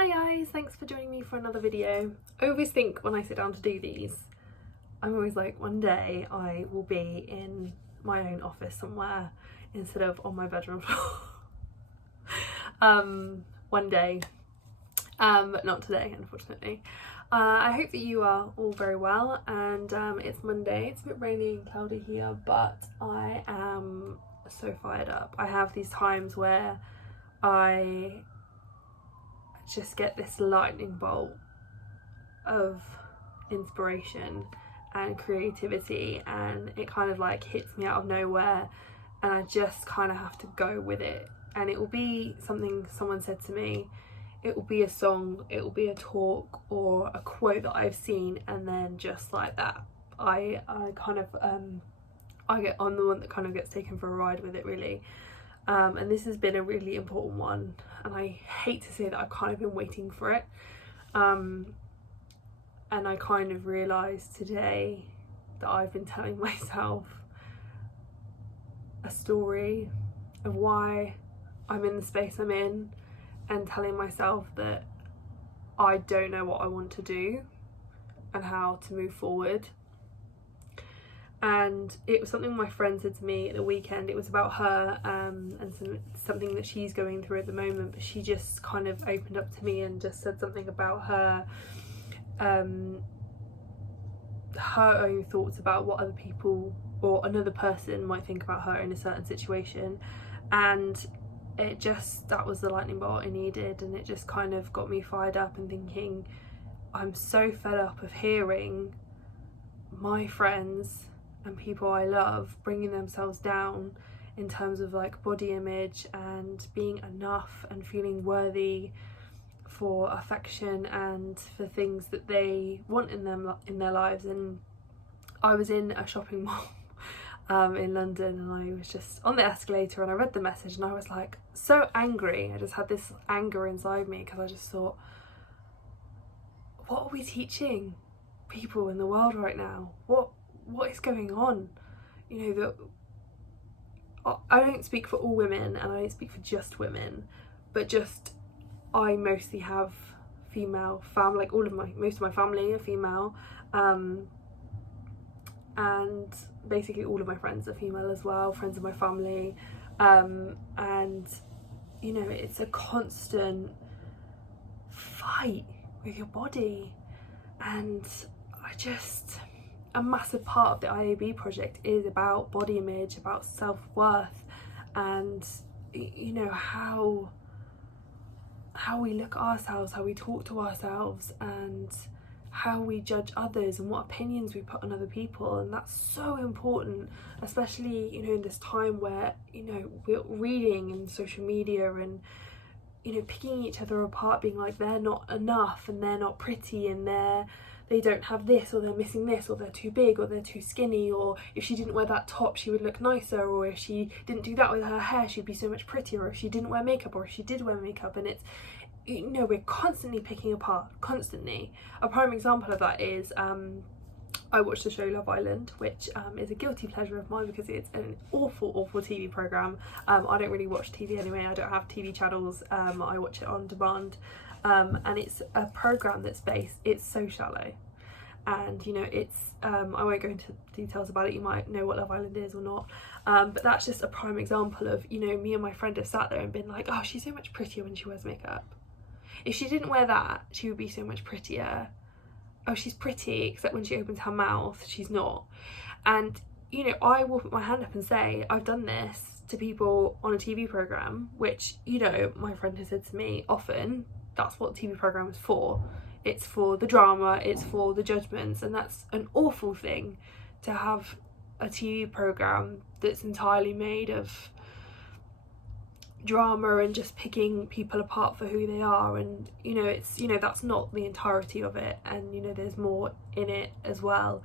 Hi guys, thanks for joining me for another video. I always think when I sit down to do these, I'm always like, one day I will be in my own office somewhere instead of on my bedroom floor. One day, but not today, unfortunately. I hope that you are all very well, and it's Monday. It's a bit rainy and cloudy here, but I am so fired up. I have these times where I just get this lightning bolt of inspiration and creativity, and it kind of like hits me out of nowhere, and I just kind of have to go with it. And it will be something someone said to me, it will be a song, it will be a talk or a quote that I've seen, and then just like that I I'm the one that kind of gets taken for a ride with it, really. And this has been a really important one, and I hate to say that I've kind of been waiting for it, and I kind of realised today that I've been telling myself a story of why I'm in the space I'm in, and telling myself that I don't know what I want to do and how to move forward. And it was something my friend said to me at the weekend. It was about her and something that she's going through at the moment, but she just kind of opened up to me and just said something about her own thoughts about what other people or another person might think about her in a certain situation. And that was the lightning bolt I needed, and it just kind of got me fired up and thinking, I'm so fed up of hearing my friends and people I love bringing themselves down in terms of like body image and being enough and feeling worthy for affection and for things that they want in their lives. And I was in a shopping mall in London, and I was just on the escalator, and I read the message, and I was like so angry. I just had this anger inside me, because I just thought, what are we teaching people in the world right now? What is going on? You know, that I don't speak for all women, and I don't speak for just women, but just I mostly have female family, like most of my family are female, and basically all of my friends are female as well, friends of my family, and you know, it's a constant fight with your body. And a massive part of the IAB project is about body image, about self-worth, and you know, how we look at ourselves, how we talk to ourselves, and how we judge others, and what opinions we put on other people. And that's so important, especially, you know, in this time where, you know, we're reading and social media and, you know, picking each other apart, being like, they're not enough, and they're not pretty, and they don't have this, or they're missing this, or they're too big, or they're too skinny, or if she didn't wear that top she would look nicer, or if she didn't do that with her hair she'd be so much prettier, or if she didn't wear makeup, or if she did wear makeup. And it's, you know, we're constantly picking apart, constantly. A prime example of that is I watched the show Love Island, which is a guilty pleasure of mine, because it's an awful TV programme. I don't really watch TV anyway, I don't have TV channels, I watch it on demand, and it's a programme it's so shallow. And you know, it's I won't go into details about it, you might know what Love Island is or not, but that's just a prime example of, you know, me and my friend have sat there and been like, oh, she's so much prettier when she wears makeup. If she didn't wear that, she would be so much prettier. Oh, she's pretty, except when she opens her mouth, she's not. And, you know, I will put my hand up and say, I've done this to people on a TV programme, which, you know, my friend has said to me often, that's what TV programme is for. It's for the drama, it's for the judgments, and that's an awful thing, to have a TV programme that's entirely made of drama and just picking people apart for who they are. And you know, it's, you know, that's not the entirety of it, and you know, there's more in it as well,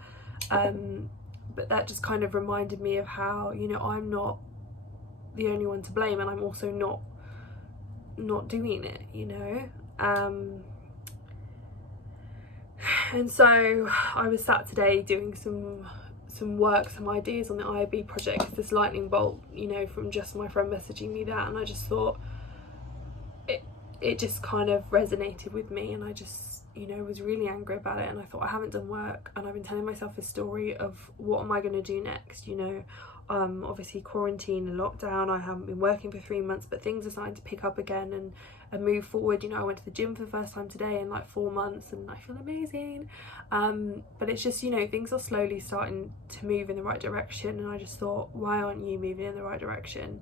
but that just kind of reminded me of how, you know, I'm not the only one to blame, and I'm also not doing it, you know. And so I was sat today doing some work, some ideas on the IAB project, this lightning bolt, you know, from just my friend messaging me that, and I just thought it just kind of resonated with me, and I just, you know, was really angry about it. And I thought, I haven't done work, and I've been telling myself this story of what am I going to do next, you know. Obviously quarantine and lockdown, I haven't been working for 3 months, but things are starting to pick up again and move forward. You know, I went to the gym for the first time today in like 4 months, and I feel amazing. But it's just, you know, things are slowly starting to move in the right direction, and I just thought, why aren't you moving in the right direction?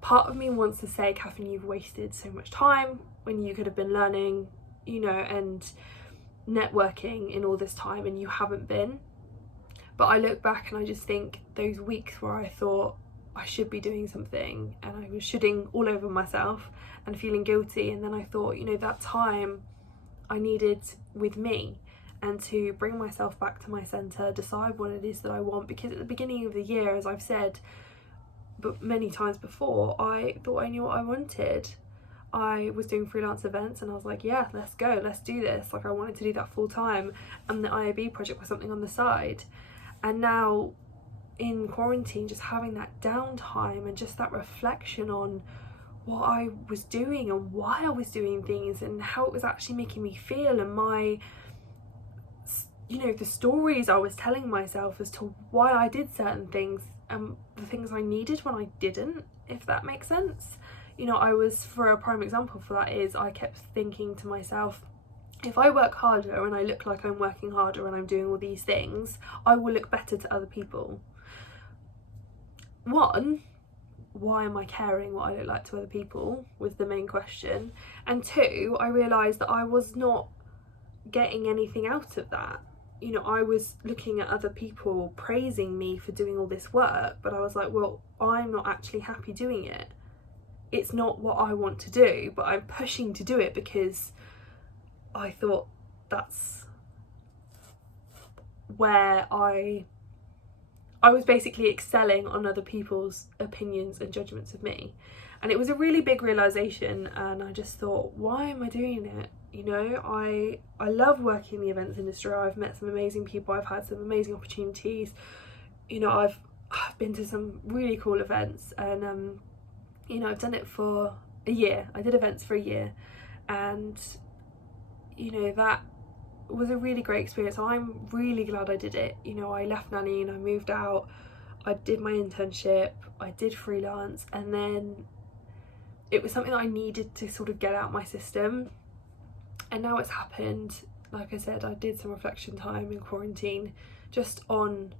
Part of me wants to say, Katherine, you've wasted so much time when you could have been learning, you know, and networking in all this time, and you haven't been. But I look back and I just think those weeks where I thought I should be doing something, and I was shitting all over myself and feeling guilty, and then I thought, you know, that time I needed with me, and to bring myself back to my centre, decide what it is that I want. Because at the beginning of the year, as I've said but many times before, I thought I knew what I wanted. I was doing freelance events, and I was like, yeah, let's go, let's do this. Like, I wanted to do that full time, and the IAB project was something on the side. And now in quarantine, just having that downtime and just that reflection on what I was doing and why I was doing things and how it was actually making me feel, and my, you know, the stories I was telling myself as to why I did certain things and the things I needed when I didn't, if that makes sense. You know, I was, for a prime example for that is, I kept thinking to myself, if I work harder and I look like I'm working harder and I'm doing all these things, I will look better to other people. One, why am I caring what I look like to other people, was the main question. And two, I realised that I was not getting anything out of that. You know, I was looking at other people praising me for doing all this work, but I was like, well, I'm not actually happy doing it. It's not what I want to do, but I'm pushing to do it because I thought that's where I was basically excelling on other people's opinions and judgments of me. And it was a really big realisation, and I just thought, why am I doing it? You know, I love working in the events industry. I've met some amazing people, I've had some amazing opportunities. You know, I've been to some really cool events, and you know, I've done it for a year. I did events for a year, and you know, that was a really great experience. I'm really glad I did it. You know, I left nanny and I moved out, I did my internship, I did freelance, and then it was something that I needed to sort of get out my system. And now it's happened. Like I said, I did some reflection time in quarantine just on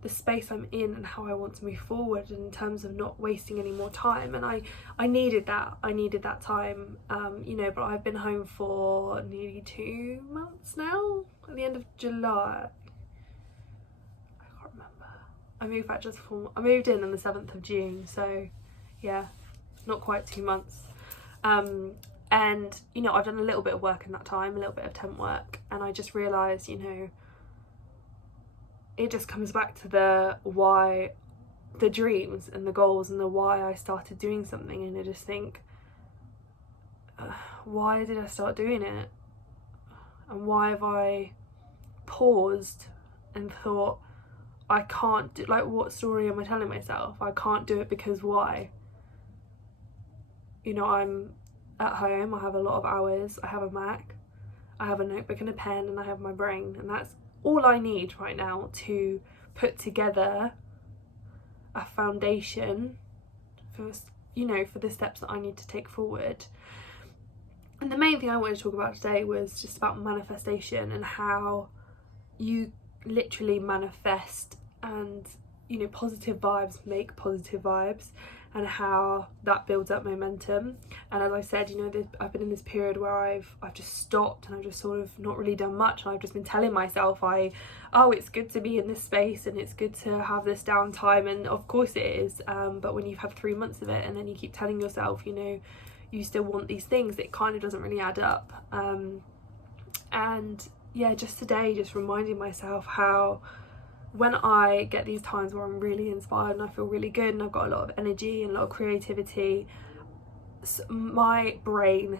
the space I'm in and how I want to move forward in terms of not wasting any more time. And I needed that time, you know. But I've been home for nearly 2 months now, at the end of July. I can't remember. I moved in on the 7th of June, so yeah, not quite 2 months. And you know, I've done a little bit of work in that time, a little bit of temp work, and I just realised, you know, it just comes back to the why, the dreams and the goals and the why I started doing something. And I just think, why did I start doing it? And why have I paused and thought, I can't do, like, what story am I telling myself? I can't do it because why? You know, I'm at home, I have a lot of hours, I have a Mac, I have a notebook and a pen, and I have my brain, and that's all I need right now to put together a foundation for, you know, for the steps that I need to take forward. And the main thing I wanted to talk about today was just about manifestation and how you literally manifest, and you know, positive vibes make positive vibes, and how that builds up momentum. And as I said, you know, I've been in this period where I've just stopped, and I've just sort of not really done much, and I've just been telling myself, oh, it's good to be in this space and it's good to have this downtime, and of course it is, but when you've had 3 months of it and then you keep telling yourself, you know, you still want these things, it kind of doesn't really add up. And yeah, just today, just reminding myself how when I get these times where I'm really inspired and I feel really good and I've got a lot of energy and a lot of creativity, my brain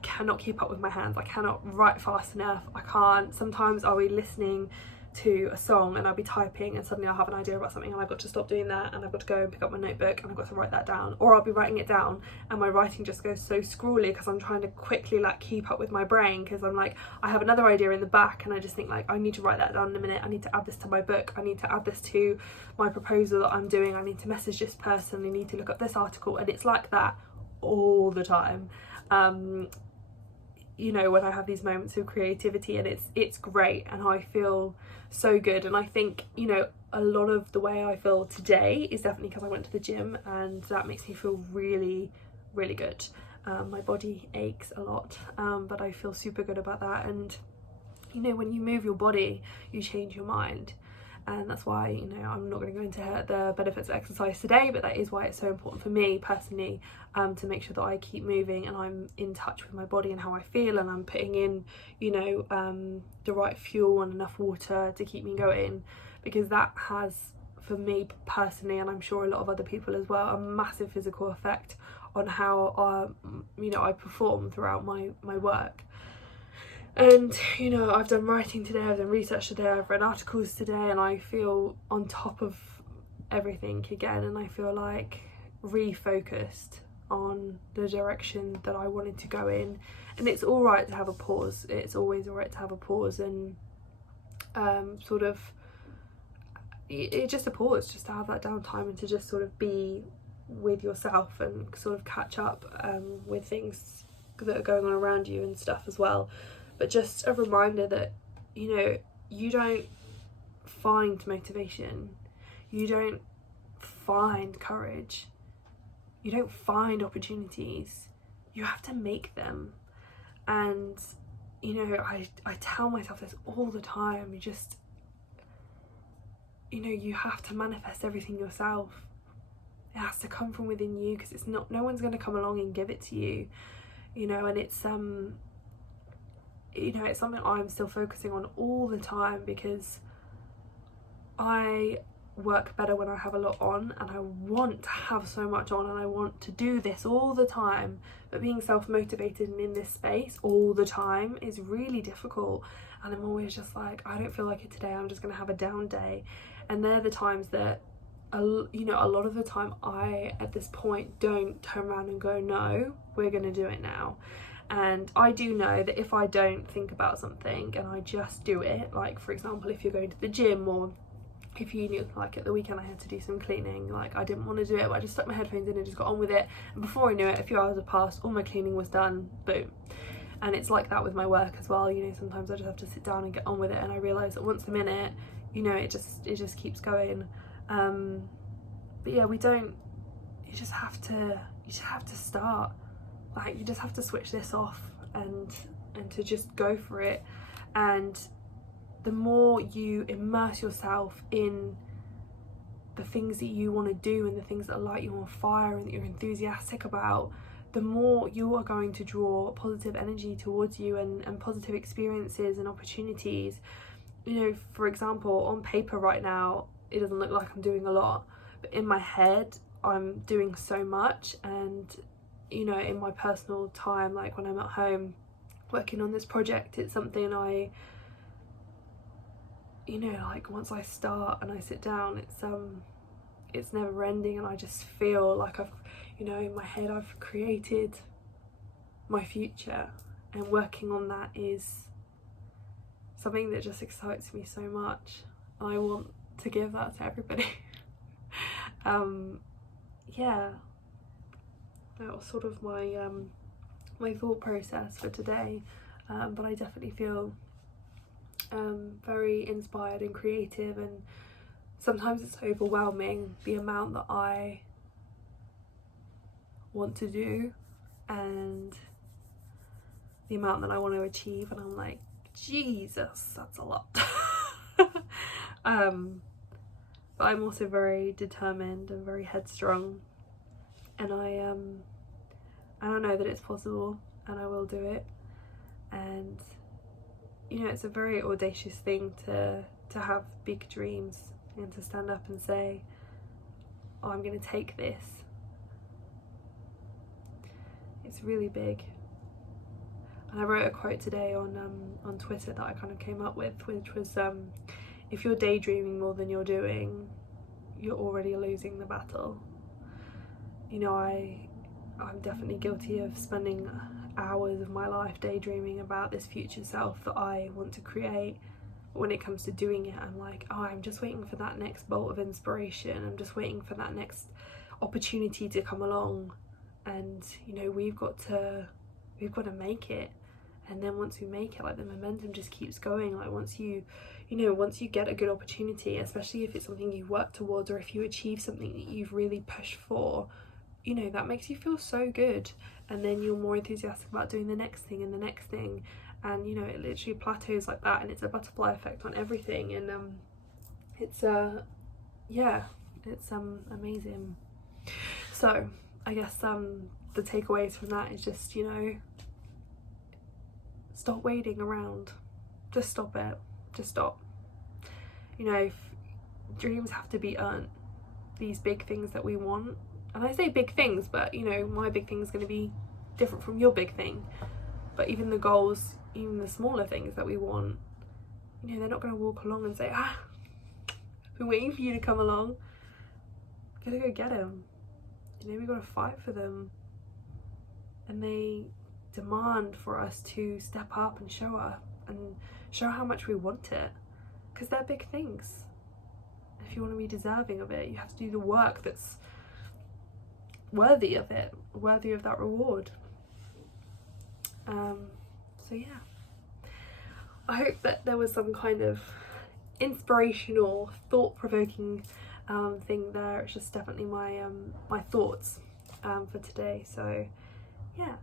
cannot keep up with my hands. I cannot write fast enough. I can't. Sometimes I'll be listening to a song and I'll be typing and suddenly I'll have an idea about something and I've got to stop doing that and I've got to go and pick up my notebook and I've got to write that down, or I'll be writing it down and my writing just goes so scrawly because I'm trying to quickly like keep up with my brain, because I'm like, I have another idea in the back and I just think like, I need to write that down in a minute, I need to add this to my book, I need to add this to my proposal that I'm doing, I need to message this person, I need to look up this article, and it's like that all the time. You know, when I have these moments of creativity, and it's great and I feel so good. And I think, you know, a lot of the way I feel today is definitely because I went to the gym, and that makes me feel really, really good. My body aches a lot, but I feel super good about that. And you know, when you move your body, you change your mind. And that's why, you know, I'm not going to go into the benefits of exercise today, but that is why it's so important for me personally, to make sure that I keep moving and I'm in touch with my body and how I feel, and I'm putting in, you know, the right fuel and enough water to keep me going, because that has, for me personally, and I'm sure a lot of other people as well, a massive physical effect on how, you know, I perform throughout my work. And you know, I've done writing today, I've done research today, I've read articles today, and I feel on top of everything again, and I feel like refocused on the direction that I wanted to go in. And it's all right to have a pause, it's always all right to have a pause, and sort of it's just a pause, just to have that downtime and to just sort of be with yourself and sort of catch up with things that are going on around you and stuff as well. But just a reminder that, you know, you don't find motivation, you don't find courage, you don't find opportunities, you have to make them. And, you know, I tell myself this all the time, you know, you have to manifest everything yourself. It has to come from within you, because it's not, no one's going to come along and give it to you, you know. And it's you know, it's something I'm still focusing on all the time, because I work better when I have a lot on, and I want to have so much on, and I want to do this all the time, but being self-motivated and in this space all the time is really difficult. And I'm always just like, I don't feel like it today, I'm just gonna have a down day. And they're the times that, you know, a lot of the time I, at this point, don't turn around and go, no, we're gonna do it now. And I do know that if I don't think about something and I just do it, like for example, if you're going to the gym, or if you knew, like at the weekend I had to do some cleaning, like I didn't want to do it, but I just stuck my headphones in and just got on with it, and before I knew it, a few hours had passed, all my cleaning was done, boom. And it's like that with my work as well, you know, sometimes I just have to sit down and get on with it, and I realise that once I'm in it, you know, it just keeps going. But yeah, you just have to start. Like, you just have to switch this off and to just go for it. And the more you immerse yourself in the things that you want to do and the things that light you on fire and that you're enthusiastic about, the more you are going to draw positive energy towards you, and positive experiences and opportunities. You know, for example, on paper right now, it doesn't look like I'm doing a lot, but in my head, I'm doing so much. And you know, in my personal time, like when I'm at home working on this project, it's something I, you know, like once I start and I sit down, it's never ending, and I just feel like I've, you know, in my head I've created my future, and working on that is something that just excites me so much. I want to give that to everybody. Yeah, that was sort of my my thought process for today, but I definitely feel very inspired and creative, and sometimes it's overwhelming, the amount that I want to do and the amount that I want to achieve, and I'm like, Jesus, that's a lot. But I'm also very determined and very headstrong, and I know that it's possible, and I will do it. And you know, it's a very audacious thing to have big dreams and to stand up and say, oh, I'm going to take this. It's really big. And I wrote a quote today on Twitter that I kind of came up with, which was, if you're daydreaming more than you're doing, you're already losing the battle. You know, I'm definitely guilty of spending hours of my life daydreaming about this future self that I want to create. But when it comes to doing it, I'm like, oh, I'm just waiting for that next bolt of inspiration. I'm just waiting for that next opportunity to come along. And, you know, we've got to make it. And then once we make it, like, the momentum just keeps going. Like, once you get a good opportunity, especially if it's something you work towards, or if you achieve something that you've really pushed for, you know, that makes you feel so good. And then you're more enthusiastic about doing the next thing and the next thing. And, you know, it literally plateaus like that, and it's a butterfly effect on everything. And it's amazing. So I guess the takeaways from that is just, you know, stop waiting around. Just stop it. Just stop. You know, dreams have to be earned. These big things that we want, and I say big things, but, you know, my big thing is going to be different from your big thing. But even the goals, even the smaller things that we want, you know, they're not going to walk along and say, I've been waiting for you to come along. Gotta go get them. You know, we got to fight for them. And they demand for us to step up and show how much we want it, because they're big things. If you want to be deserving of it, you have to do the work that's worthy of it, worthy of that reward. So yeah, I hope that there was some kind of inspirational, thought-provoking thing there. It's just definitely my my thoughts for today. So yeah,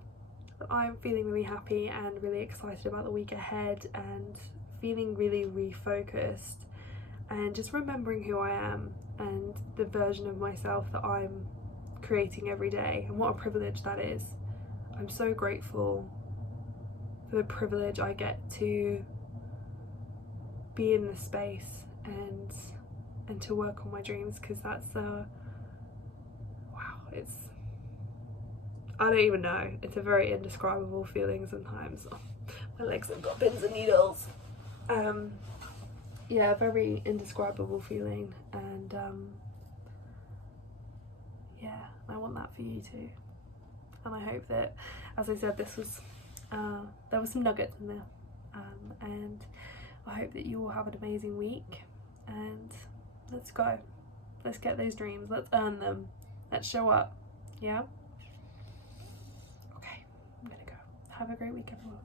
I'm feeling really happy and really excited about the week ahead, and feeling really refocused, and just remembering who I am and the version of myself that I'm creating every day, and what a privilege that is. I'm so grateful for the privilege I get to be in this space and to work on my dreams, because that's wow, it's, I don't even know, it's a very indescribable feeling sometimes. My legs have got pins and needles. Yeah, very indescribable feeling, and yeah, I want that for you too. And I hope that, as I said, this was there was some nuggets in there, and I hope that you all have an amazing week, and let's go, let's get those dreams, let's earn them, let's show up. Yeah, okay, I'm gonna go. Have a great week, everyone.